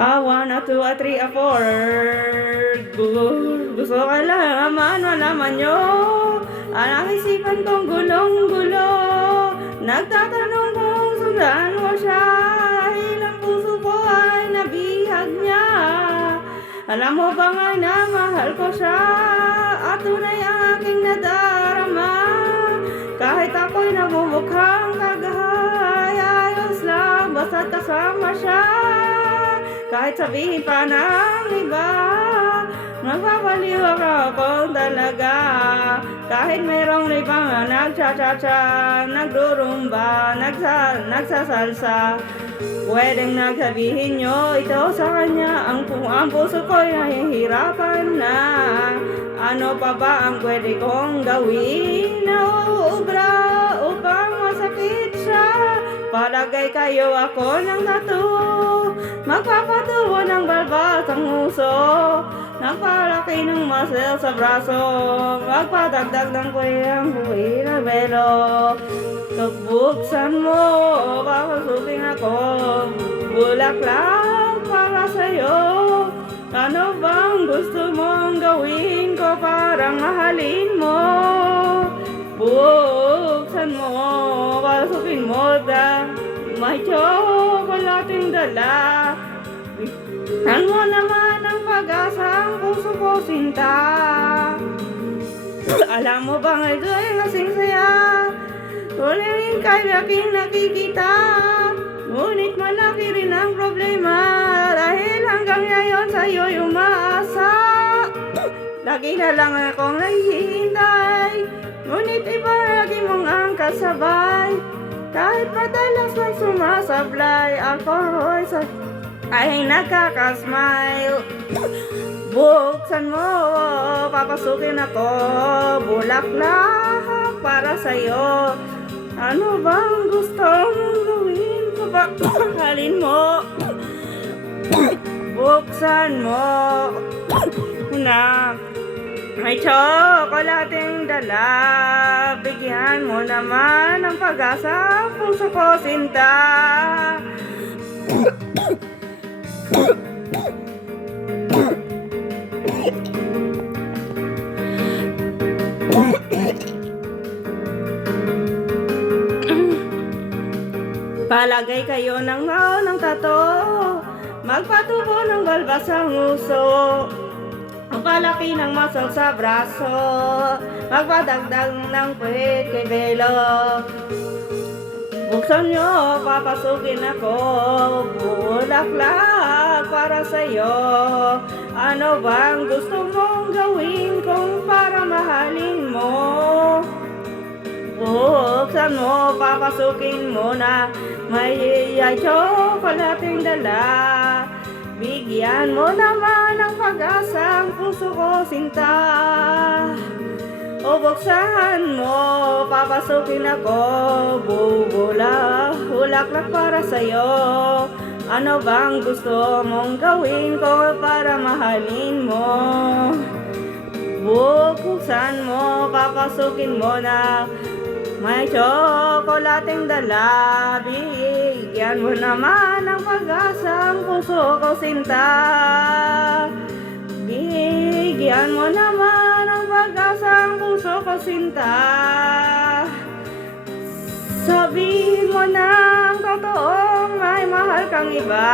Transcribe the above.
1, a 2, a 3, a 4. Gusto ka lang malaman nyo. Ang isipan kong gulong-gulo. Nagtatanong kung sundan mo siya. Ilang puso ko ay nabihag niya. Alam mo ba nga na mahal ko siya. At tunay ang aking nadarama. Kahit ako'y namumukhang kagahay, ayos lang basta't kasama siya. Kahit sabihin pa ng iba, magpapaliw ako talaga. Kahit merong ibang nagcha-cha-cha, nagdurumba, nagsasalsa, pwedeng nagsabihin nyo ito sa kanya. Ang puso ko'y nahihirapan na. Ano pa ba ang pwede kong gawin na uubra upang masakit siya? Palagay kayo ako ng tattoo, magpapatubo ng balbas ang uso, nagpalaki ng muscle sa braso, magpadagdag ng kuyang buhay na belo. Buksan mo, papasukin ako, bulaklak para sa'yo. Ano bang gusto mong gawin ko para mahalin mo? Buksan mo, pasukin mo may tsokolating dala. Saan mo naman ang pag-asa ang puso ko sinta? Alam mo ba ngayon'y lasing saya? Tuloy kayo aking nakikita. Ngunit malaki rin ang problema. Dahil hanggang ngayon sa'yo'y umaasa. Lagi na lang akong nahihintay. Ngunit iba lagi mong ang kasabay. Kahit madalas may sumasablay, ako ay nakaka-smile. Buksan mo, papasukin ako, bulaklak para sa'yo. Ano bang gusto mong gawin ko ba? Halin mo. Buksan mo na may tsokolating dala. Bigyan mo naman ng pag-asa ang puso ko sinta. Palagay kayo ng tato, magpatubo ng balbas ang uso, magpalaki ng muscle sa braso, magpadagdag ng puwit kay belo. Buksan nyo, papasukin ako, bulaklak para sa'yo. Ano bang gusto mong gawin kung para mahalin mo? Buksan mo, papasukin mo na may tsokolating dala. Bigyan mo naman ng pag-asa ang puso ko sinta. O buksan mo, papasukin ako, bulaklak para sa'yo. Ano bang gusto mong gawin ko para mahalin mo? Buksan mo, papasukin mo na may tsokolating dala. Bigyan mo naman ng pag-asa ang puso ko sinta. Bigyan mo naman ng pag-asa ang puso ko sinta. Sabihin mo na ang totoong may mahal kang iba.